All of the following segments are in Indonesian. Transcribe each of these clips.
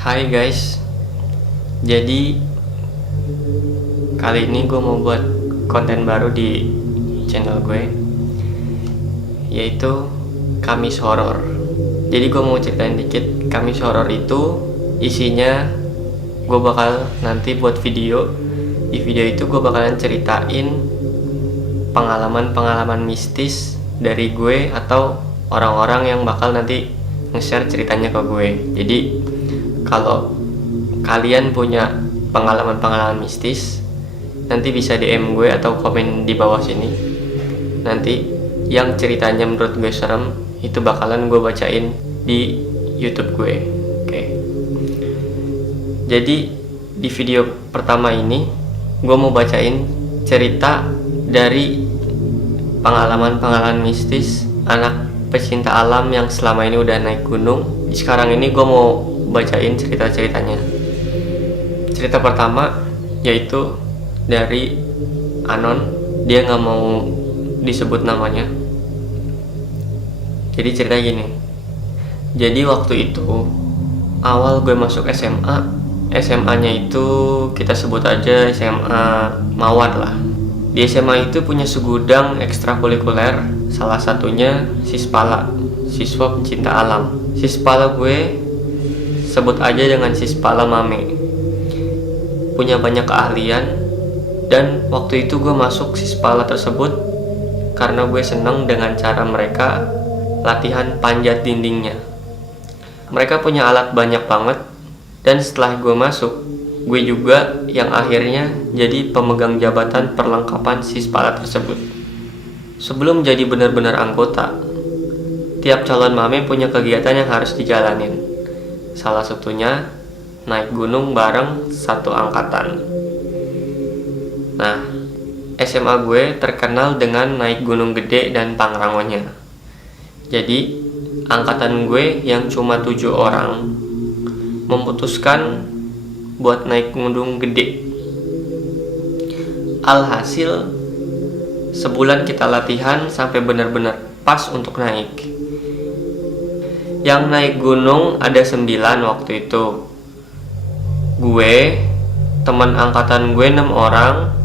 Hai guys, jadi kali ini gue mau buat konten baru di channel gue, yaitu Kamis Horor. Jadi gue mau ceritain dikit. Kamis Horor itu isinya gue bakal nanti buat video. Di video itu gue bakalan ceritain pengalaman-pengalaman mistis dari gue atau orang-orang yang bakal nanti nge-share ceritanya ke gue. Jadi kalau kalian punya pengalaman-pengalaman mistis, nanti bisa DM gue atau komen di bawah sini. Nanti yang ceritanya menurut gue serem itu bakalan gue bacain di YouTube gue. Oke. Jadi di video pertama ini gue mau bacain cerita dari pengalaman-pengalaman mistis anak pecinta alam yang selama ini udah naik gunung. Sekarang ini gue mau bacain cerita-ceritanya. Cerita pertama yaitu dari Anon. Dia nggak mau disebut namanya. Jadi cerita gini. Jadi waktu itu awal gue masuk SMA-nya itu kita sebut aja SMA Mawar lah. Di SMA itu punya segudang ekstrakurikuler, salah satunya Sispala, siswa pencinta alam. Sispala gue sebut aja dengan Sispala Mame. Punya banyak keahlian, dan waktu itu gue masuk Sispala tersebut karena gue seneng dengan cara mereka latihan panjat dindingnya. Mereka punya alat banyak banget, dan setelah gue masuk, gue juga yang akhirnya jadi pemegang jabatan perlengkapan Sispala tersebut. Sebelum jadi benar-benar anggota, tiap calon mame punya kegiatan yang harus dijalanin. Salah satunya naik gunung bareng satu angkatan. Nah, SMA gue terkenal dengan naik gunung gede dan Pangrangonya. Jadi, angkatan gue yang cuma 7 orang memutuskan buat naik gunung gede. Alhasil, sebulan kita latihan sampai benar-benar pas untuk naik. Yang naik gunung ada 9 waktu itu. Gue, teman angkatan gue 6 orang,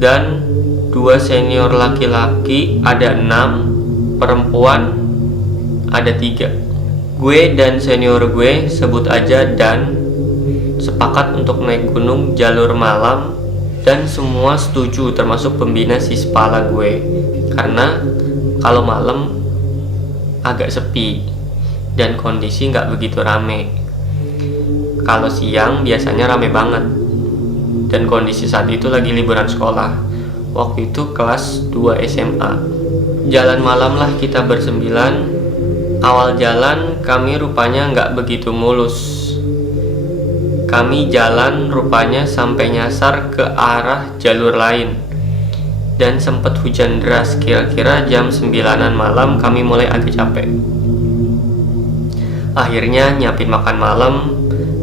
dan 2 senior laki-laki ada 6, perempuan ada 3. Gue dan senior gue sebut aja Dan sepakat untuk naik gunung jalur malam, dan semua setuju termasuk pembina Sispala gue, karena kalau malam agak sepi dan kondisi nggak begitu rame. Kalau siang biasanya rame banget, dan kondisi saat itu lagi liburan sekolah. Waktu itu kelas 2 SMA. Jalan malam lah kita bersembilan. Awal jalan kami rupanya nggak begitu mulus. Kami jalan rupanya sampai nyasar ke arah jalur lain, dan sempet hujan deras. Kira-kira jam 9-an malam kami mulai agak capek. Akhirnya nyiapin makan malam,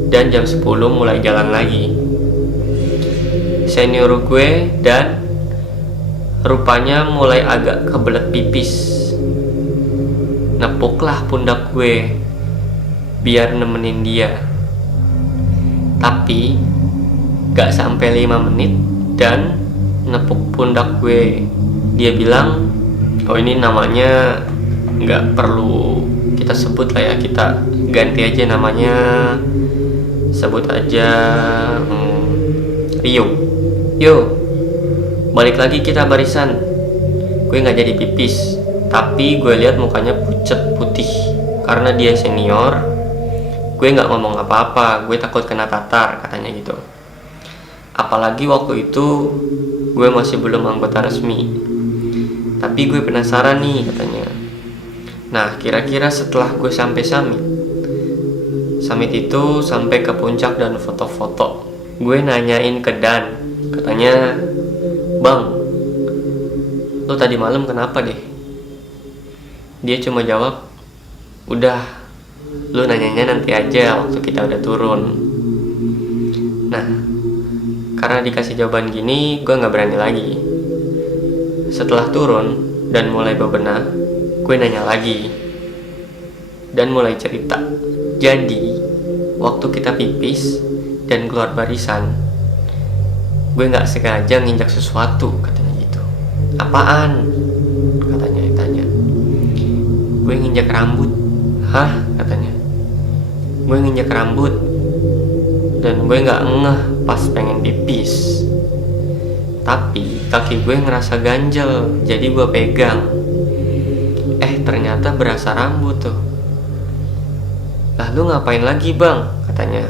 dan jam 10 mulai jalan lagi. Senior gue Dan rupanya mulai agak kebelet pipis. Nepuklah pundak gue biar nemenin dia. Tapi gak sampai 5 menit Dan nepuk pundak gue. Dia bilang, oh ini namanya gak perlu kita sebut lah ya, kita ganti aja namanya, sebut aja Rio. Yo, balik lagi kita barisan. Gue gak jadi pipis, tapi gue lihat mukanya pucet putih. Karena dia senior, gue gak ngomong apa-apa. Gue takut kena tatar, katanya gitu. Apalagi waktu itu gue masih belum anggota resmi. Tapi gue penasaran nih, katanya. Nah, kira-kira setelah gue sampai summit itu sampai ke puncak dan foto-foto, gue nanyain ke Dan. Katanya, "Bang, lo tadi malam kenapa deh?" Dia cuma jawab, "Udah, lo nanyanya nanti aja waktu kita udah turun." Nah, karena dikasih jawaban gini, gue gak berani lagi. Setelah turun dan mulai bebenah, gue nanya lagi dan mulai cerita. Jadi waktu kita pipis dan keluar barisan, gue nggak sengaja nginjak sesuatu, katanya gitu. Apaan? Katanya ditanya. Gue nginjak rambut. Hah? Katanya. Gue nginjak rambut dan gue nggak ngeh pas pengen pipis. Tapi kaki gue ngerasa ganjel, jadi gue pegang. Ternyata berasa rambut tuh. Lalu ngapain lagi bang? Katanya.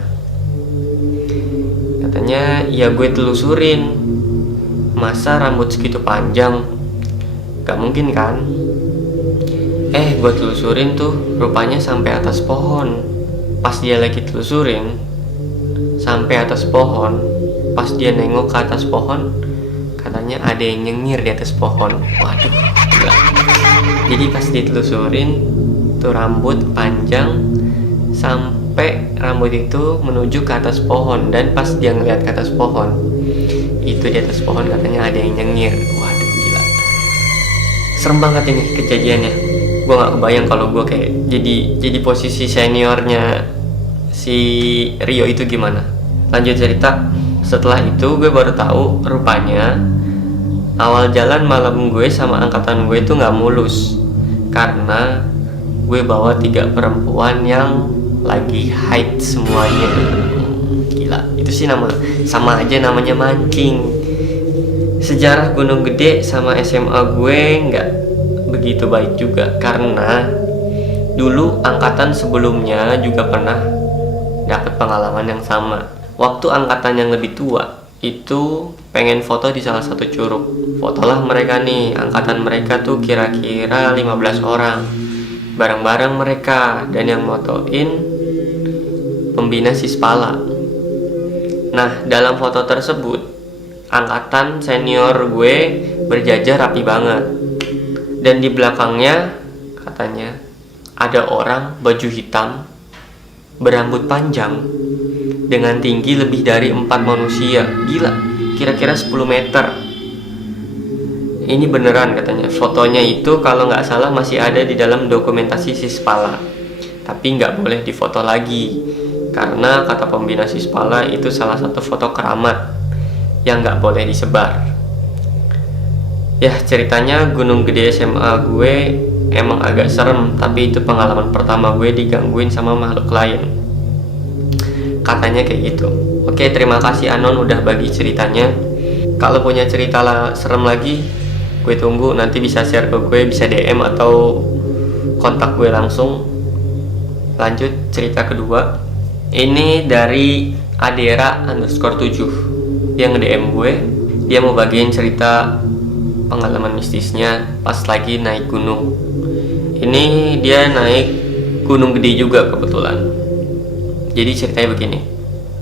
Ya gue telusurin. Masa rambut segitu panjang? Gak mungkin kan? Gue telusurin tuh, rupanya sampai atas pohon. Pas dia lagi telusurin sampai atas pohon, pas dia nengok ke atas pohon, katanya ada yang nyengir di atas pohon. Waduh, gila. Jadi pas ditelusurin tuh rambut panjang sampai rambut itu menuju ke atas pohon, dan pas dia ngeliat ke atas pohon, itu di atas pohon katanya ada yang nyengir. Waduh, gila. Serem banget ini kejadiannya. Gue gak kebayang kalau gue kayak jadi posisi seniornya si Rio itu gimana. Lanjut cerita. Setelah itu gue baru tahu rupanya awal jalan malam gue sama angkatan gue itu gak mulus, karena gue bawa 3 perempuan yang lagi haid semuanya. Gila, itu sih sama aja namanya mancing. Sejarah Gunung Gede sama SMA gue gak begitu baik juga, karena dulu angkatan sebelumnya juga pernah dapat pengalaman yang sama. Waktu angkatan yang lebih tua itu pengen foto di salah satu curug. Fotolah mereka nih, angkatan mereka tuh kira-kira 15 orang, bareng-bareng mereka, dan yang motoin pembina Sispala. Nah, dalam foto tersebut angkatan senior gue berjajar rapi banget, dan di belakangnya katanya ada orang baju hitam berambut panjang dengan tinggi lebih dari 4 manusia. Gila, kira-kira 10 meter. Ini beneran katanya. Fotonya itu kalau nggak salah masih ada di dalam dokumentasi Sispala, tapi nggak boleh difoto lagi, karena kata pembina Sispala itu salah satu foto keramat yang nggak boleh disebar. Ya, ceritanya Gunung Gede SMA gue emang agak serem, tapi itu pengalaman pertama gue digangguin sama makhluk lain, katanya kayak gitu. Oke, terima kasih Anon udah bagi ceritanya. Kalau punya cerita serem lagi, gue tunggu. Nanti bisa share ke gue, bisa DM atau kontak gue langsung. Lanjut cerita kedua. Ini dari Adera_7. Dia nge-DM gue. Dia mau bagiin cerita pengalaman mistisnya pas lagi naik gunung. Ini dia naik Gunung Gede juga kebetulan. Jadi ceritanya begini.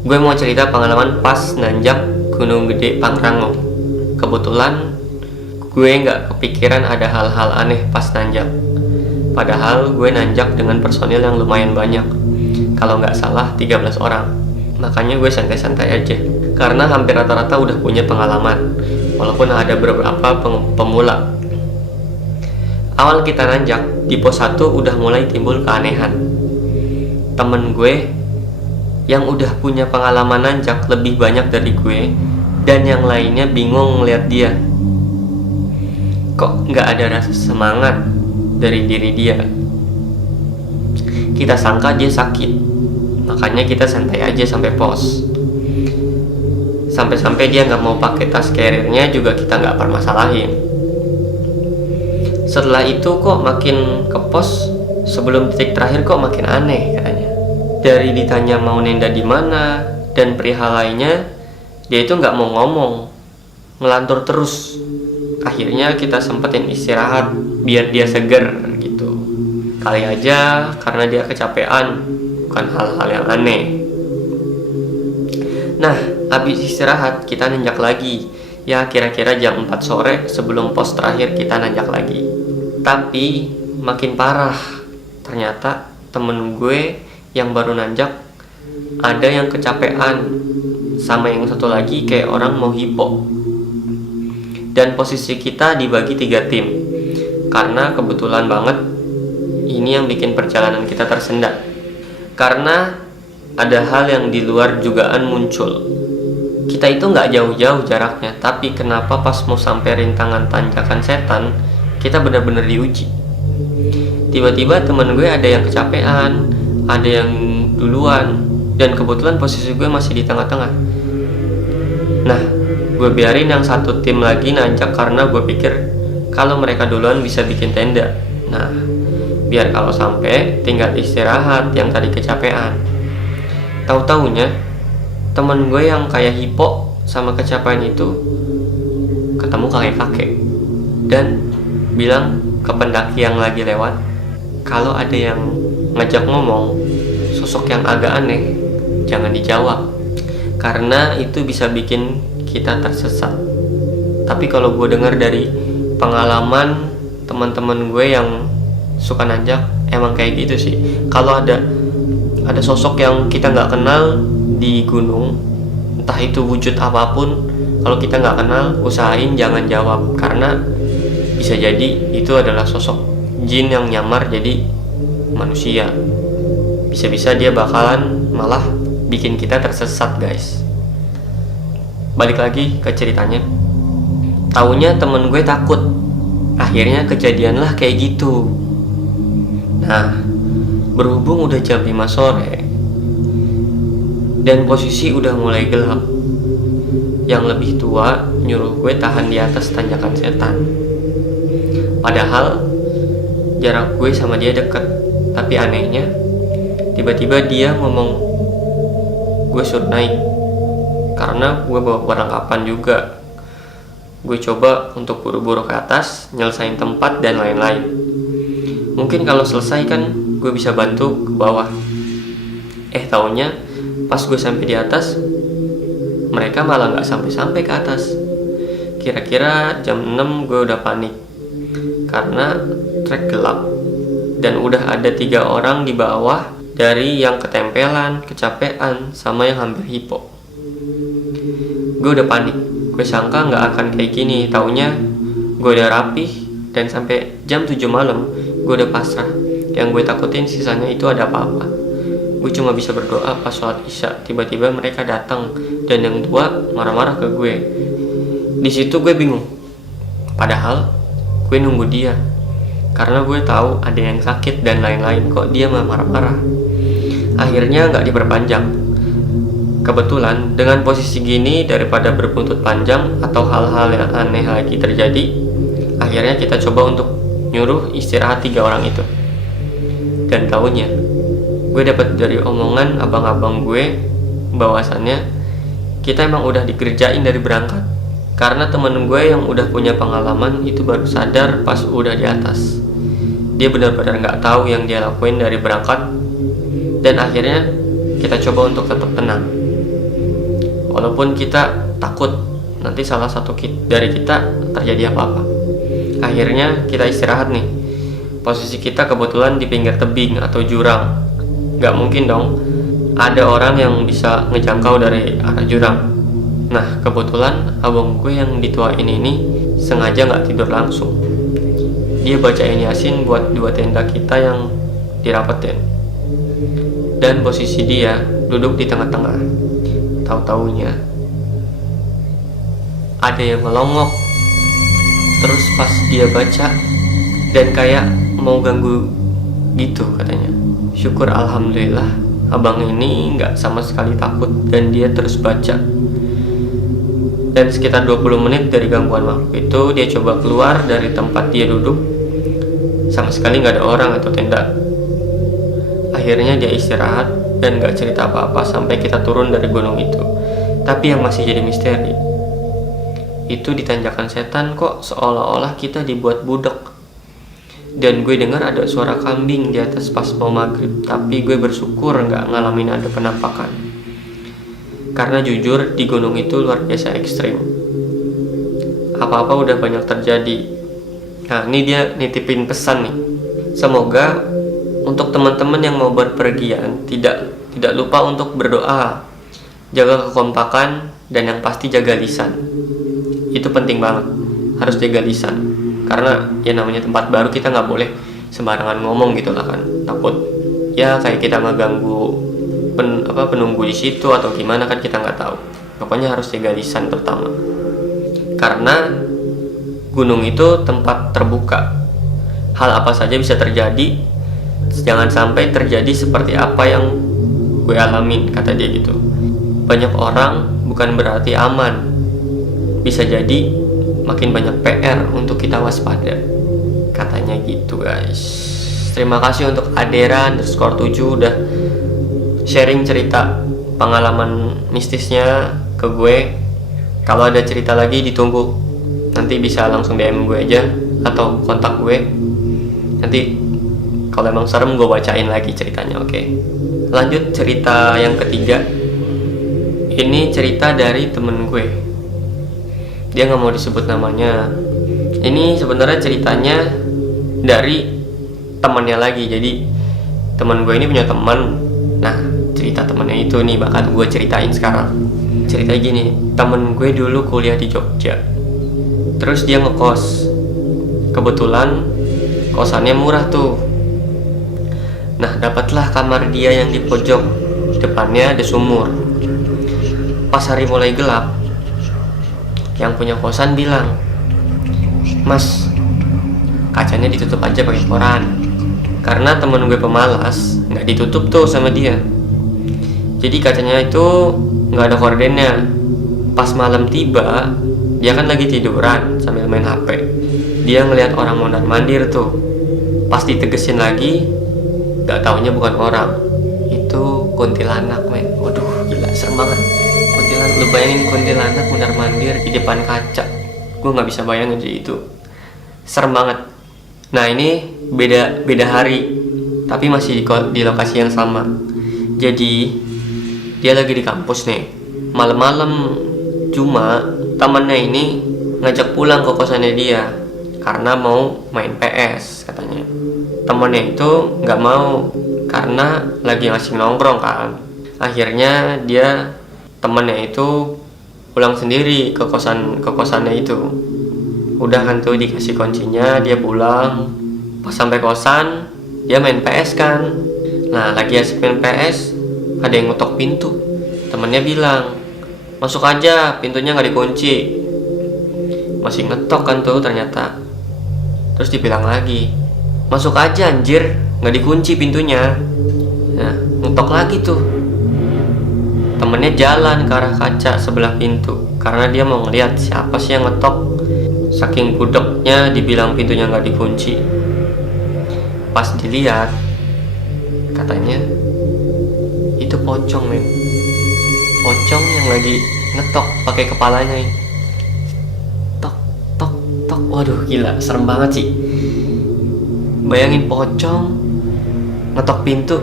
Gue mau cerita pengalaman pas nanjak Gunung Gede Pangrango. Kebetulan gue gak kepikiran ada hal-hal aneh pas nanjak. Padahal gue nanjak dengan personil yang lumayan banyak. Kalau gak salah 13 orang. Makanya gue santai-santai aja, karena hampir rata-rata udah punya pengalaman, walaupun ada beberapa pemula. Awal kita nanjak, di pos 1 udah mulai timbul keanehan. Temen gue yang udah punya pengalaman nanjak lebih banyak dari gue, dan yang lainnya bingung ngeliat dia. Kok gak ada rasa semangat dari diri dia? Kita sangka dia sakit, makanya kita santai aja sampai pos. Sampai-sampai dia gak mau pakai tas carrier-nya juga kita gak permasalahin. Setelah itu kok makin ke pos, sebelum titik terakhir kok makin aneh katanya. Dari ditanya mau nenda di mana dan perihal lainnya, dia itu nggak mau ngomong, ngelantur terus. Akhirnya kita sempetin istirahat biar dia seger gitu. Kali aja karena dia kecapean, bukan hal-hal yang aneh. Nah, habis istirahat kita nanjak lagi. Ya kira-kira jam 4 sore sebelum pos terakhir kita nanjak lagi. Tapi makin parah. Ternyata temen gue yang baru nanjak ada yang kecapean, sama yang satu lagi kayak orang mau hipo. Dan posisi kita dibagi 3 tim, karena kebetulan banget ini yang bikin perjalanan kita tersendat. Karena ada hal yang di luar dugaan muncul. Kita itu nggak jauh-jauh jaraknya, tapi kenapa pas mau sampai rintangan tanjakan setan, kita benar-benar diuji. Tiba-tiba teman gue ada yang kecapean, ada yang duluan, dan kebetulan posisi gue masih di tengah-tengah. Nah, gue biarin yang satu tim lagi nanjak karena gue pikir kalau mereka duluan bisa bikin tenda. Nah, biar kalau sampai tinggal istirahat yang tadi kecapean. Tahu-taunya temen gue yang kayak hipo sama kecapean itu ketemu kakek-kakek dan bilang ke pendaki yang lagi lewat, kalau ada yang ngajak ngomong sosok yang agak aneh, jangan dijawab karena itu bisa bikin kita tersesat. Tapi kalau gue dengar dari pengalaman teman-teman gue yang suka nanjak, emang kayak gitu sih. Kalau ada sosok yang kita nggak kenal di gunung, entah itu wujud apapun, kalau kita nggak kenal, usahain jangan jawab karena bisa jadi itu adalah sosok jin yang nyamar jadi manusia. Bisa-bisa dia bakalan malah bikin kita tersesat, guys. Balik lagi ke ceritanya. Taunya temen gue takut, akhirnya kejadianlah kayak gitu. Nah, berhubung udah jam 5 sore dan posisi udah mulai gelap, yang lebih tua nyuruh gue tahan di atas tanjakan setan. Padahal jarak gue sama dia deket, tapi anehnya tiba-tiba dia ngomong gue suruh naik karena gue bawa perlengkapan juga. Gue coba untuk buru-buru ke atas, nyelesain tempat dan lain-lain. Mungkin kalau selesai kan gue bisa bantu ke bawah. Taunya pas gue sampai di atas, mereka malah gak sampai-sampai ke atas. Kira-kira jam 6 gue udah panik karena trek gelap dan udah ada 3 orang di bawah, dari yang ketempelan, kecapean, sama yang hampir hipo. Gue udah panik, gue sangka gak akan kayak gini. Taunya gue udah rapih dan sampai jam 7 malam gue udah pasrah. Yang gue takutin sisanya itu ada apa-apa. Gue cuma bisa berdoa pas sholat isya. Tiba-tiba mereka datang dan yang tua marah-marah ke gue. Di situ gue bingung. Padahal gue nunggu dia karena gue tahu ada yang sakit dan lain-lain, kok dia malah marah-marah. Akhirnya nggak diperpanjang. Kebetulan dengan posisi gini, daripada berbuntut panjang atau hal-hal yang aneh lagi terjadi, akhirnya kita coba untuk nyuruh istirahat 3 orang itu. Dan taunya gue dapat dari omongan abang-abang gue bahwasannya kita emang udah dikerjain dari berangkat. Karena temen gue yang udah punya pengalaman itu baru sadar pas udah di atas. Dia benar-benar nggak tahu yang dia lakuin dari berangkat. Dan akhirnya kita coba untuk tetap tenang. Walaupun kita takut nanti salah satu dari kita terjadi apa-apa. Akhirnya kita istirahat nih. Posisi kita kebetulan di pinggir tebing atau jurang. Nggak mungkin dong ada orang yang bisa ngejangkau dari arah jurang. Nah, kebetulan abang gue yang dituain ini sengaja nggak tidur langsung. Dia bacain Yasin buat 2 tenda kita yang dirapetin. Dan posisi dia duduk di tengah-tengah. Tahu-taunya ada yang melongok. Terus pas dia baca dan kayak mau ganggu gitu katanya. Syukur alhamdulillah abang ini nggak sama sekali takut dan dia terus baca. Dan sekitar 20 menit dari gangguan makhluk itu, dia coba keluar dari tempat dia duduk. Sama sekali nggak ada orang atau tenda. Akhirnya dia istirahat dan nggak cerita apa-apa sampai kita turun dari gunung itu. Tapi yang masih jadi misteri, itu di tanjakan setan kok seolah-olah kita dibuat budak. Dan gue dengar ada suara kambing di atas pas mau maghrib. Tapi gue bersyukur nggak ngalamin ada penampakan. Karena jujur di gunung itu luar biasa ekstrim. Apa-apa udah banyak terjadi. Nah, ini dia nitipin pesan nih. Semoga untuk teman-teman yang mau berpergian tidak lupa untuk berdoa, jaga kekompakan, dan yang pasti jaga lisan. Itu penting banget. Harus jaga lisan. Karena ya namanya tempat baru, kita nggak boleh sembarangan ngomong gitu lah kan. Takut ya kayak kita ngeganggu penunggu di situ atau gimana kan kita nggak tahu. Pokoknya harus jaga lisan pertama, karena gunung itu tempat terbuka, hal apa saja bisa terjadi. Jangan sampai terjadi seperti apa yang gue alamin, kata dia gitu. Banyak orang bukan berarti aman, bisa jadi makin banyak PR untuk kita waspada, katanya gitu guys. Terima kasih untuk Adera_7 udah sharing cerita pengalaman mistisnya ke gue. Kalau ada cerita lagi ditunggu, nanti bisa langsung DM gue aja atau kontak gue. Nanti kalau emang serem gue bacain lagi ceritanya, oke? Lanjut cerita yang ketiga. Ini cerita dari temen gue. Dia nggak mau disebut namanya. Ini sebenarnya ceritanya dari temannya lagi. Jadi teman gue ini punya teman. Nah, cerita temannya itu nih bakal gue ceritain sekarang. Ceritanya gini, temen gue dulu kuliah di Jogja, terus dia ngekos. Kebetulan kosannya murah tuh. Nah, dapatlah kamar dia yang di pojok, depannya ada sumur. Pas hari mulai gelap, yang punya kosan bilang, "Mas, kacanya ditutup aja pakai koran." Karena temen gue pemalas, nggak ditutup tuh sama dia. Jadi kacanya itu nggak ada kordennya. Pas malam tiba, dia kan lagi tiduran sambil main HP. Dia ngelihat orang mondar-mandir tuh. Pas ditegesin lagi, nggak taunya bukan orang, itu kuntilanak, men. Waduh, gila, serem banget. Kuntilanak, lu bayangin kuntilanak mondar-mandir di depan kaca. Gue nggak bisa bayangin sih itu. Serem banget. Nah, ini beda hari, tapi masih di lokasi yang sama. Jadi dia lagi di kampus nih, malam-malam. Cuma temannya ini ngajak pulang ke kosannya dia karena mau main PS katanya. Temannya itu nggak mau karena lagi ngasih nongkrong kan. Akhirnya temannya itu pulang sendiri ke kosannya itu. Udah kan tuh dikasih kuncinya, dia pulang. Pas sampai kosan, dia main PS kan. Nah, lagi asik main PS, ada yang ngetok pintu. Temennya bilang, "Masuk aja, pintunya nggak dikunci." Masih ngetok kan tuh ternyata. Terus dibilang lagi, "Masuk aja anjir, nggak dikunci pintunya." Nah, ngetok lagi tuh. Temennya jalan ke arah kaca sebelah pintu karena dia mau ngeliat siapa sih yang ngetok. Saking budeknya dibilang pintunya nggak dikunci. Pas dilihat, katanya itu pocong, men. Pocong yang lagi ngetok pakai kepalanya ini. Tok tok tok. Waduh, gila, serem banget sih. Bayangin pocong ngetok pintu,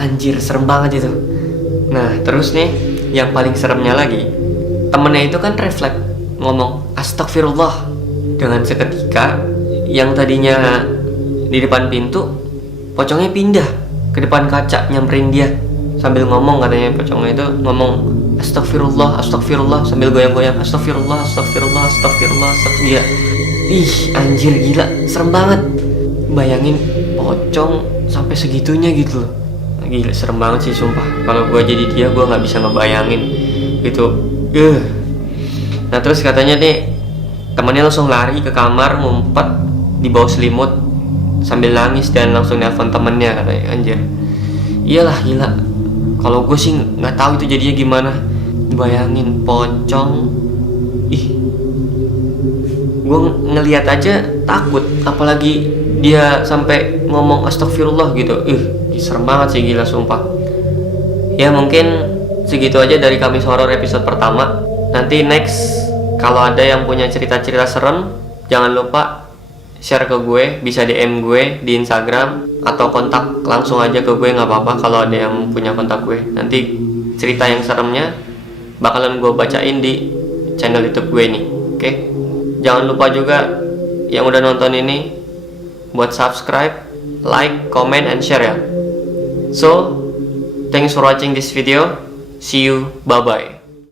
anjir, serem banget itu. Nah, terus nih yang paling seremnya lagi, temennya itu kan refleks ngomong astagfirullah. Dengan seketika yang tadinya di depan pintu, pocongnya pindah ke depan kaca nyamperin dia sambil ngomong. Katanya pocongnya itu ngomong astagfirullah, astagfirullah sambil goyang-goyang, astagfirullah, astagfirullah, astagfirullah, astagfirullah. Ih, anjir, gila, serem banget. Bayangin pocong sampai segitunya gitu loh. Gila, serem banget sih sumpah. Kalau gue jadi dia, gue nggak bisa ngebayangin gitu. Nah, terus katanya nih temannya langsung lari ke kamar, ngumpet di bawah selimut sambil nangis dan langsung nelpon temennya, katanya. Anjir, iyalah, gila. Kalau gue sih nggak tahu itu jadinya gimana. Bayangin pocong, ih, gue ngelihat aja takut, apalagi dia sampai ngomong astagfirullah gitu. Serem banget sih, gila sumpah. Ya mungkin segitu aja dari Kamis Horor episode pertama. Nanti next, kalau ada yang punya cerita-cerita serem, jangan lupa share ke gue. Bisa DM gue di Instagram atau kontak langsung aja ke gue, nggak apa-apa kalau ada yang punya kontak gue. Nanti cerita yang seremnya bakalan gue bacain di channel YouTube gue nih. Oke? Jangan lupa juga yang udah nonton ini buat subscribe, like, comment, and share ya. So, thanks for watching this video. See you, bye-bye.